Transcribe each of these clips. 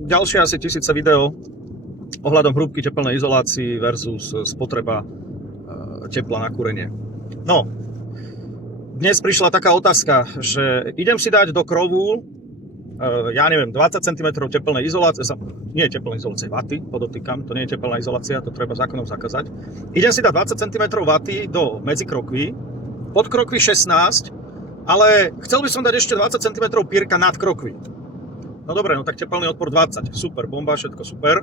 ďalšie asi 1000 video ohľadom hrúbky tepelnej izolácii versus spotreba tepla na kúrenie. No, dnes prišla taká otázka, že idem si dať do krovu, ja neviem, 20 cm tepelnej izolácie, nie je tepelnej izolácie, vaty, podotýkam, to nie je tepelná izolácia, to treba zákonom zakázať. Idem si dať 20 cm vaty do medzikrokvy, pod krokvy 16, ale chcel by som dať ešte 20 cm pírka nad krokvy. No dobre, no tak tepelný odpor 20, super, bomba, všetko super.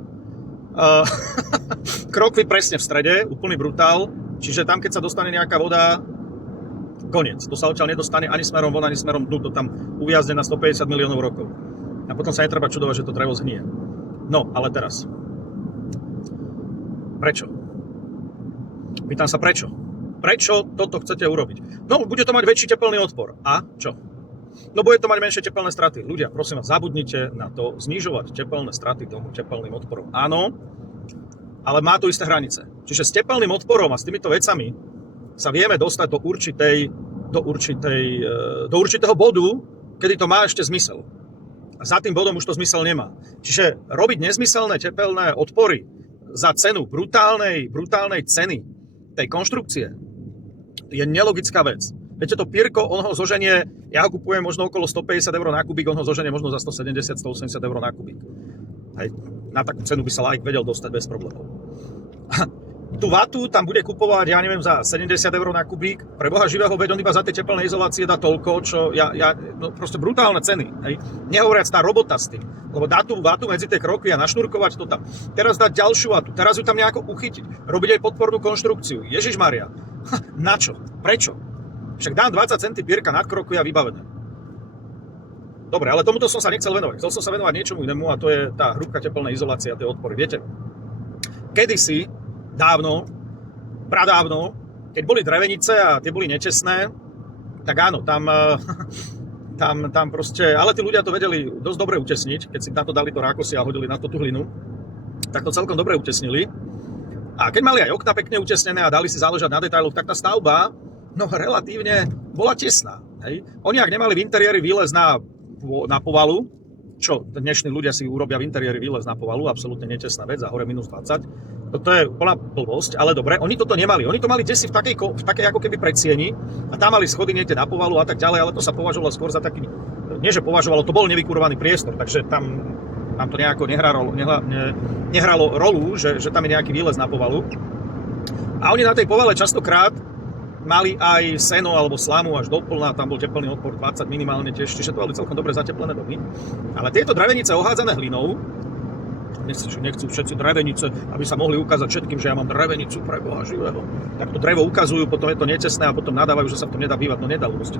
Krokvy presne v strede, úplný brutál, čiže tam keď sa dostane nejaká voda, koniec. To sa odtiaľ nedostane ani smerom von, ani smerom dnu, to tam uviazne na 150 miliónov rokov. A potom sa netreba čudovať, že to drevo zhnie. No, ale teraz. Prečo? Pýtam sa prečo. Prečo toto chcete urobiť? No, bude to mať väčší tepelný odpor. A čo? No, bude to mať menšie tepelné straty. Ľudia, prosím vás, zabudnite na to znižovať tepelné straty tomu tepelným odporom. Áno, ale má to isté hranice. Čiže s tepelným odporom a s týmito vecami sa vieme dostať do určitého bodu, kedy to má ešte zmysel. A za tým bodom už to zmysel nemá. Čiže robiť nezmyselné tepelné odpory za cenu brutálnej ceny tej konštrukcie je nelogická vec. Viete, to pírko, on ho zoženie, ja ho kupujem možno okolo 150 eur na kubík, on ho zoženie možno za 170-180 eur na kubík. Hej, na takú cenu by sa laik vedel dostať bez problémov. Tú vatu tam bude kupovať, ja neviem, za 70 eur na kubík. Pre Boha živého, veď on iba za tie tepelné izolácie dá toľko, čo no proste brutálne ceny. Hej. Nehovoriac tá robota s tým. Lebo dá tú vatu medzi tie kroky a našnurkovať to tam. Teraz dať ďalšiu vatu, teraz ju tam nejako uchytiť. Robiť aj podpornú konštrukciu. Ježišmaria. Na čo? Prečo? Však dám 20 cm pírka nad kroky a vybavené. Dobre, ale tomuto som sa nechcel venovať. Chcel som sa venovať niečomu inému a to je tá hrúbka tepelnej izolácie a tie odpory. Viete, kedysi dávno, pradávno, keď boli drevenice a tie boli nečestné, tak áno, tam proste, ale tí ľudia to vedeli dosť dobre utesniť, keď si na to dali to rákosy a hodili na to tú hlinu, tak to celkom dobre utesnili. A keď mali aj okna pekne utesnené a dali si záležať na detailoch, tak tá stavba, no relatívne bola tesná. Hej. Oni ak nemali v interiéri výlez na povalu, čo dnešní ľudia si urobia v interiéri výlez na povalu, absolútne netesná vec, a hore minus 20. Toto je plná blbosť, ale dobre, oni toto nemali. Oni to mali desi v takej ako keby predsieni a tam mali schody niekde na povalu a tak ďalej, ale to sa považovalo skôr za taký, nie že považovalo, to bol nevykurovaný priestor, takže tam to nejako nehralo rolu, že tam je nejaký výlez na povalu. A oni na tej povale častokrát mali aj seno alebo slamu až doplná, tam bol teplný odpor 20 minimálne tiež, čiže to boli celkom dobre zateplené domy. Ale tieto drevenice ohádzané hlinou, nechcú všetci drevenice, aby sa mohli ukázať všetkým, že ja mám drevenicu pre Boha živého. Tak to drevo ukazujú, potom je to necestné a potom nadávajú, že sa v tom nedá bývať, no nedalo proste.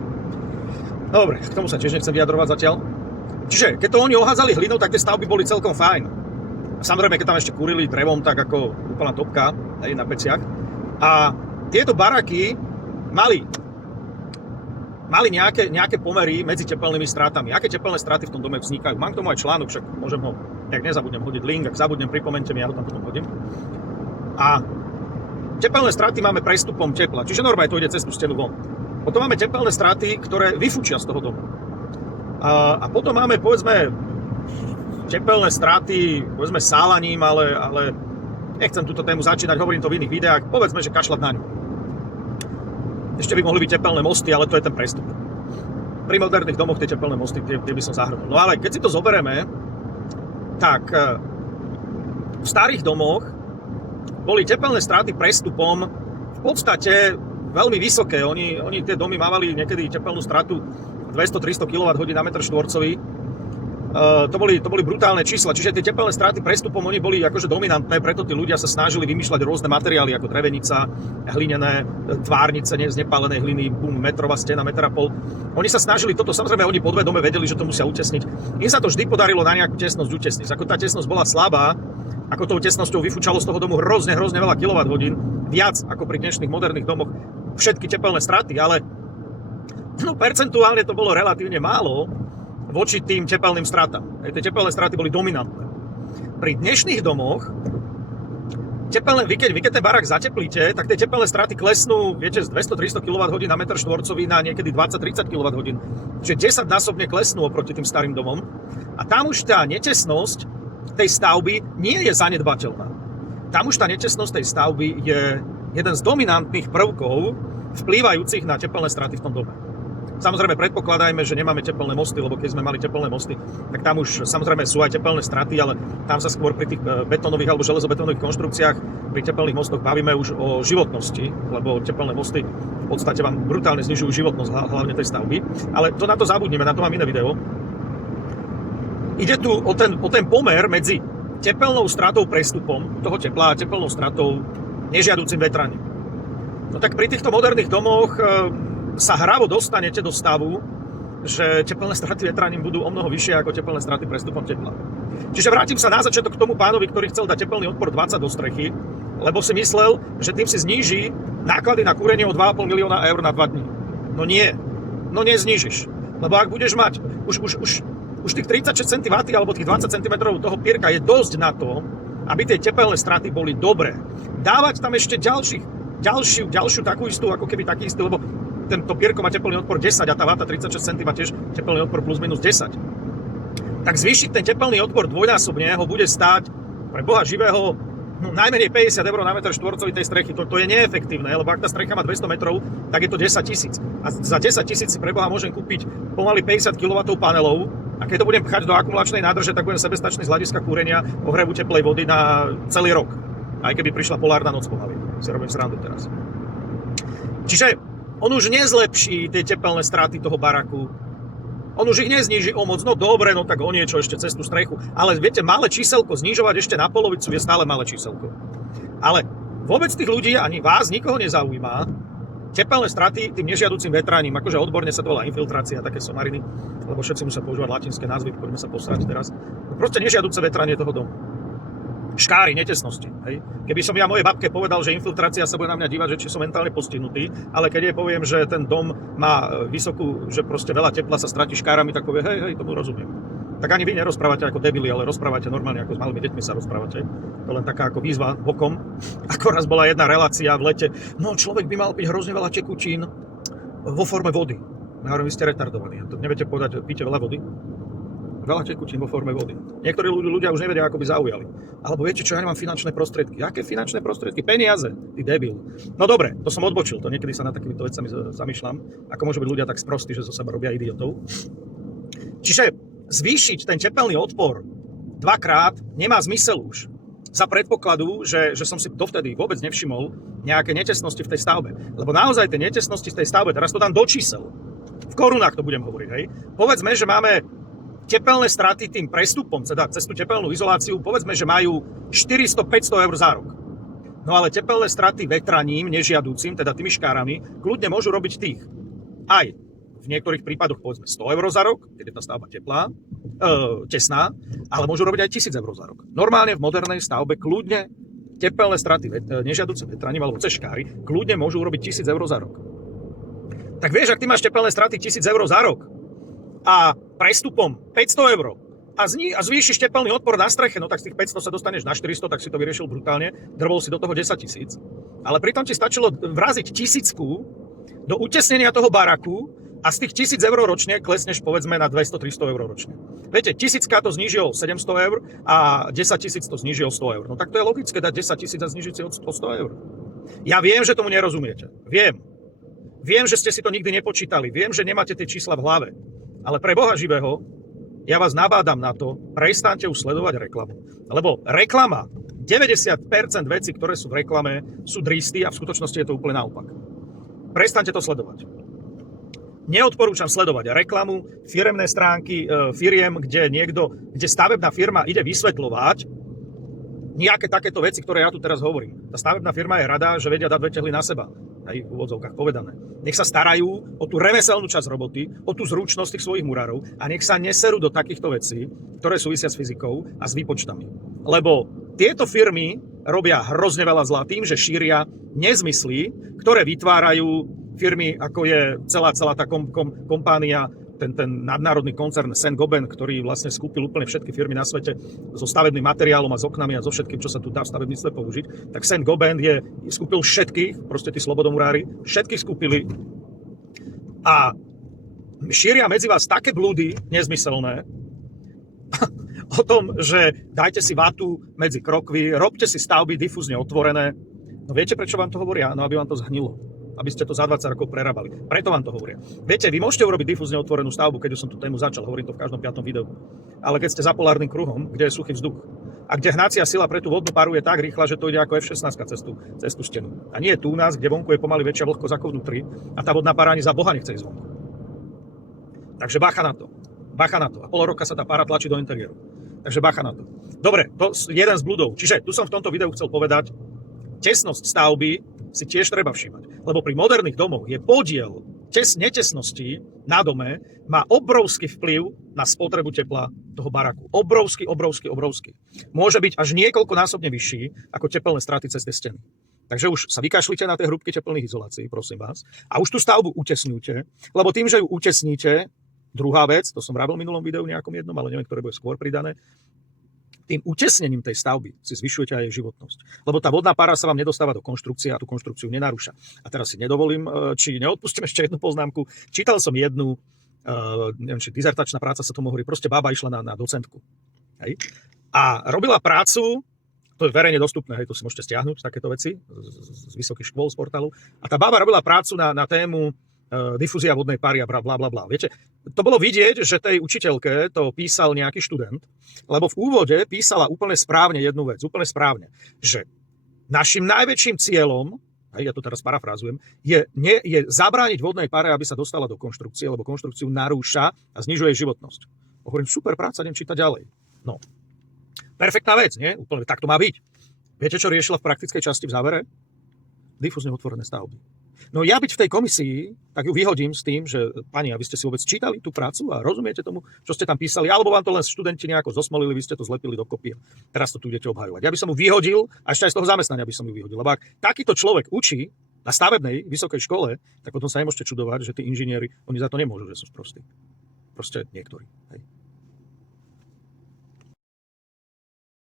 Dobre, k tomu sa tiež nechcem vyjadrovať zatiaľ. Čiže keď to oni ohádzali hlinou, tak tie stavby boli celkom fajn. Samozrejme, keď tam ešte kúrili drevom, tak ako úplná topka na peciach. A tieto baraky mali nejaké pomery medzi tepelnými stratami. Aké tepelné straty v tom dome vznikajú? Mám k tomu aj článok, však môžem ho, ak nezabudnem hodiť link, ak zabudnem, pripomeňte mi, ja ho tam potom hodím. A tepelné straty máme prestupom tepla, čiže normálne to ide cez tú stenu von. Potom máme tepelné straty, ktoré vyfučia z toho domu. A potom máme, povedzme, tepelné straty, povedzme, sálaním, ale nechcem túto tému začínať, hovorím to v iných videách, povedzme, že kašľať na ňu. Ešte by mohli byť tepelné mosty, ale to je ten prestup. Pri moderných domoch tie tepelné mosty, tie by som zahrnul. No ale keď si to zoberieme, tak v starých domoch boli tepelné straty prestupom v podstate veľmi vysoké. Oni tie domy mávali niekedy tepelnú stratu 200-300 kWh na metr štvorcový. To boli brutálne čísla, čiže tie tepelné straty prestupom oni boli akože dominantné, preto tí ľudia sa snažili vymýšľať rôzne materiály ako drevenica, hlinené tvárnice z nepálenej hliny, metrová stena, metra pol. Oni sa snažili toto, samozrejme oni podvedome vedeli, že to musia utesniť. Im sa to vždy podarilo na nejakú tesnosť utesniť. Ako tá tesnosť bola slabá, ako tou tesnosťou vyfúčalo z toho domu hrozne veľa kilowatthodín, viac ako pri dnešných moderných domoch všetky tepelné straty, ale no percentuálne to bolo relatívne málo voči tým tepelným stratám. Tie tepelné straty boli dominantné. Pri dnešných domoch, vy keď ten barák zateplíte, tak tie tepelné straty klesnú, viete, z 200-300 kWh na metr štvorcový na niekedy 20-30 kWh. Čiže 10-násobne klesnú oproti tým starým domom. A tam už tá netesnosť tej stavby nie je zanedbateľná. Tam už tá netesnosť tej stavby je jeden z dominantných prvkov vplývajúcich na tepelné straty v tom dome. Samozrejme, predpokladajme, že nemáme tepelné mosty, lebo keď sme mali tepelné mosty, tak tam už samozrejme sú aj tepelné straty, ale tam sa skôr pri tých betónových alebo železobetónových konštrukciách, pri tepelných mostoch bavíme už o životnosti, lebo tepelné mosty v podstate vám brutálne znižujú životnosť, hlavne tej stavby. Ale to na to zabudnime, na to mám iné video. Ide tu o ten pomer medzi tepelnou stratou prestupom toho tepla a tepelnou stratou nežiaducim vetraním. No tak pri týchto moderných domoch sa hravo dostanete do stavu, že tepelné straty vetraním budú o mnoho vyššie ako tepelné straty prestupom tepla. Čiže vrátim sa na začiatok k tomu pánovi, ktorý chcel dať tepelný odpor 20 do strechy, lebo si myslel, že tým si zníži náklady na kúrenie o 2,5 milióna eur na 2 dní. No nie. No neznížiš. Lebo ak budeš mať už tých 36 cm alebo tých 20 cm toho pierka je dosť na to, aby tie tepelné straty boli dobré. Dávať tam ešte ďalšiu takú istú, ako keby taký istý, lebo tento pierko má teplný odpor 10 a tá vata 36 cm má tiež teplný odpor plus minus 10. Tak zvýšiť ten teplný odpor dvojnásobne ho bude stáť pre Boha živého najmenej 50 eur na meter štvorcový tej strechy. To je neefektívne, lebo ak tá strecha má 200 metrov, tak je to 10 000. A za 10 000 si pre Boha môžem kúpiť pomaly 50 kW panelov a keď to budem pchať do akumulačnej nádrže, tak budem sebestačný z hľadiska kúrenia ohrevu teplej vody na celý rok. Aj keby prišla polárna noc pomaly. Si robím srandu teraz. Čiže on už nezlepší tie tepelné straty toho baraku. On už ich nezníži o moc. No dobre, no tak o niečo ešte cez tú strechu. Ale viete, malé číselko znižovať ešte na polovicu je stále malé číselko. Ale vôbec tých ľudí, ani vás, nikoho nezaujíma tepelné straty tým nežiaducim vetraním. Akože odborne sa to volá infiltrácia, také somariny, lebo všetci musia používať latinské názvy, poďme sa posrať teraz. Proste nežiaduce vetranie toho domu. Škáry, netesnosti. Hej. Keby som ja mojej babke povedal, že infiltrácia, sa bude na mňa dívať, že či som mentálne postihnutý, ale keď jej poviem, že ten dom má vysokú, že proste veľa tepla sa stratí škárami, tak povie, hej, tomu rozumiem. Tak ani vy nerozprávate ako debili, ale rozprávate normálne, ako s malými deťmi sa rozprávate. To len taká ako výzva bokom. Ako raz bola jedna relácia v lete, no človek by mal piť hrozne veľa tekutín vo forme vody. Ja hovorím, vy ste retardovaní. To neviete povedať, píte veľa vody? Veľa tekutín vo forme vody. Niektorí ľudia už nevedia, ako by zaujali. Alebo viete čo, ja nemám finančné prostriedky. Aké finančné prostriedky? Peniaze, ty debil. No dobre, to som odbočil, to niekedy sa nad takýmito vecami zamýšľam, ako môžu byť ľudia tak sprostí, že zo seba robia idiotov. Čiže zvýšiť ten tepelný odpor dvakrát nemá zmysel už. Za predpokladu, že som si dovtedy vôbec nevšimol nejaké netesnosti v tej stavbe. Lebo naozaj tie netesnosti v tej stavbe, teraz to dám do čísel. V korunách to budem hovoriť, hej. Povedzme, že máme tepelné straty tým prestupom, teda cez tú tepelnú izoláciu, povedzme, že majú 400-500 eur za rok. No ale tepelné straty vetraním, nežiadúcim, teda tými škárami, kľudne môžu robiť tých. Aj v niektorých prípadoch povedzme 100 eur za rok, keď je tá stavba tesná, ale môžu robiť aj 1000 eur za rok. Normálne v modernej stavbe kľudne tepelné straty nežiadúcim vetraním alebo cez škáry, kľudne môžu urobiť 1000 eur za rok. Tak vieš, ak ty máš tepelné straty 1000 eur za rok, a prestupom 500 eur a zvýšiš tepelný odpor na streche, no tak z tých 500 sa dostaneš na 400, tak si to vyriešil brutálne, drvol si do toho 10 000. Ale pritom ti stačilo vraziť 1000 do utesnenia toho baraku a z tých 1000 eur ročne klesneš povedzme na 200-300 eur ročne. Viete, 1000 to zníži o 700 eur a 10 000 to zníži o 100 eur. No tak to je logické dať 10 000 a znížiť si o 100 eur. Ja viem, že tomu nerozumiete. Viem, že ste si to nikdy nepočítali. Viem, že nemáte tie čísla v hlave. Ale pre Boha živého, ja vás nabádam na to, prestaňte už sledovať reklamu. Lebo reklama, 90% vecí, ktoré sú v reklame, sú dristy a v skutočnosti je to úplne naopak. Prestaňte to sledovať. Neodporúčam sledovať reklamu, firemné stránky firiem, kde stavebná firma ide vysvetľovať nejaké takéto veci, ktoré ja tu teraz hovorím. Tá stavebná firma je rada, že vedia dať dve tehly na seba. Aj v úvodzovkách povedané. Nech sa starajú o tú remeselnú časť roboty, o tú zručnosť tých svojich murárov a nech sa neserú do takýchto vecí, ktoré súvisia s fyzikou a s výpočtami. Lebo tieto firmy robia hrozne veľa zla tým, že šíria nezmysly, ktoré vytvárajú firmy, ako je celá tá kompánia, ten nadnárodný koncern Saint-Gobain, ktorý vlastne skúpil úplne všetky firmy na svete so stavebným materiálom a s oknami a so všetkým, čo sa tu dá v stavebníctve použiť, tak Saint-Gobain skúpil všetkých, proste tí slobodomurári, všetkých skúpili a šíria medzi vás také blúdy nezmyselné. o tom, že dajte si vatu medzi krokvy, robte si stavby difúzne otvorené. No viete, prečo vám to hovoria? No aby vám to zhnilo. Aby ste to za 20 rokov prerábali. Preto vám to hovoria. Viete, vy môžete urobiť difúzne otvorenú stavbu, keď už som tú tému začal, hovorím to v každom 5. videu. Ale keď ste za polárnym kruhom, kde je suchý vzduch, a kde hnacia sila pre tú vodnú paru je tak rýchla, že to ide ako F-16 cez tú stenu. A nie je tu u nás, kde vonku je pomaly väčšia vlhkosť ako vnútri a tá vodná para ani za Boha nechce ísť vonku. Takže bacha na to. Bacha na to. A pol roka sa tá para tlačí do interiéru. Takže bacha na to. Dobre, to je jeden z bludov. Čiže tu som v tomto videu chcel povedať, tesnosť stavby si tiež treba všímať. Lebo pri moderných domoch je podiel netesnosti na dome má obrovský vplyv na spotrebu tepla toho baraku. Obrovský. Môže byť až niekoľkonásobne vyšší ako tepelné straty cez tie steny. Takže už sa vykašlite na tie hrúbky teplných izolácií, prosím vás. A už tú stavbu utesňujte, lebo tým, že ju utesníte, druhá vec, to som vravel v minulom videu nejakom jednom, ale neviem, ktoré bude skôr pridané, tým utesnením tej stavby si zvyšujete aj jej životnosť. Lebo tá vodná para sa vám nedostáva do konštrukcie a tú konštrukciu nenarúša. A teraz si nedovolím, či neodpustím ešte jednu poznámku. Čítal som jednu, neviem, či dizertačná práca sa tomu hovorí, proste bába išla na docentku. Hej? A robila prácu, to je verejne dostupné, hej, to si môžete stiahnuť, takéto veci z vysokých škôl, z portálu. A tá bába robila prácu na tému difúzia vodnej pary a blablabla. Viete, to bolo vidieť, že tej učiteľke to písal nejaký študent, lebo v úvode písala úplne správne jednu vec, úplne správne, že našim najväčším cieľom, ja to teraz parafrázujem, je zabrániť vodnej pare, aby sa dostala do konštrukcie, lebo konštrukciu narúša a znižuje životnosť. Hovorím, super práca, idem čítať ďalej. No, perfektná vec, nie? Úplne tak to má byť. Viete, čo riešila v praktickej časti v závere? Difúzne otvorené stavby. No ja byť v tej komisii, tak ju vyhodím s tým, že pani, aby ste si vôbec čítali tú prácu a rozumiete tomu, čo ste tam písali, alebo vám to len študenti nejako zosmolili, vy ste to zlepili do kopie. Teraz to tu idete obhajovať. Ja by som ju vyhodil, a ešte aj z toho zamestnania by som ju vyhodil. Lebo ak takýto človek učí na stavebnej vysokej škole, tak potom sa nemôžete čudovať, že tí inžinieri, oni za to nemôžu, že sú sprostí. Proste niektorí. Hej.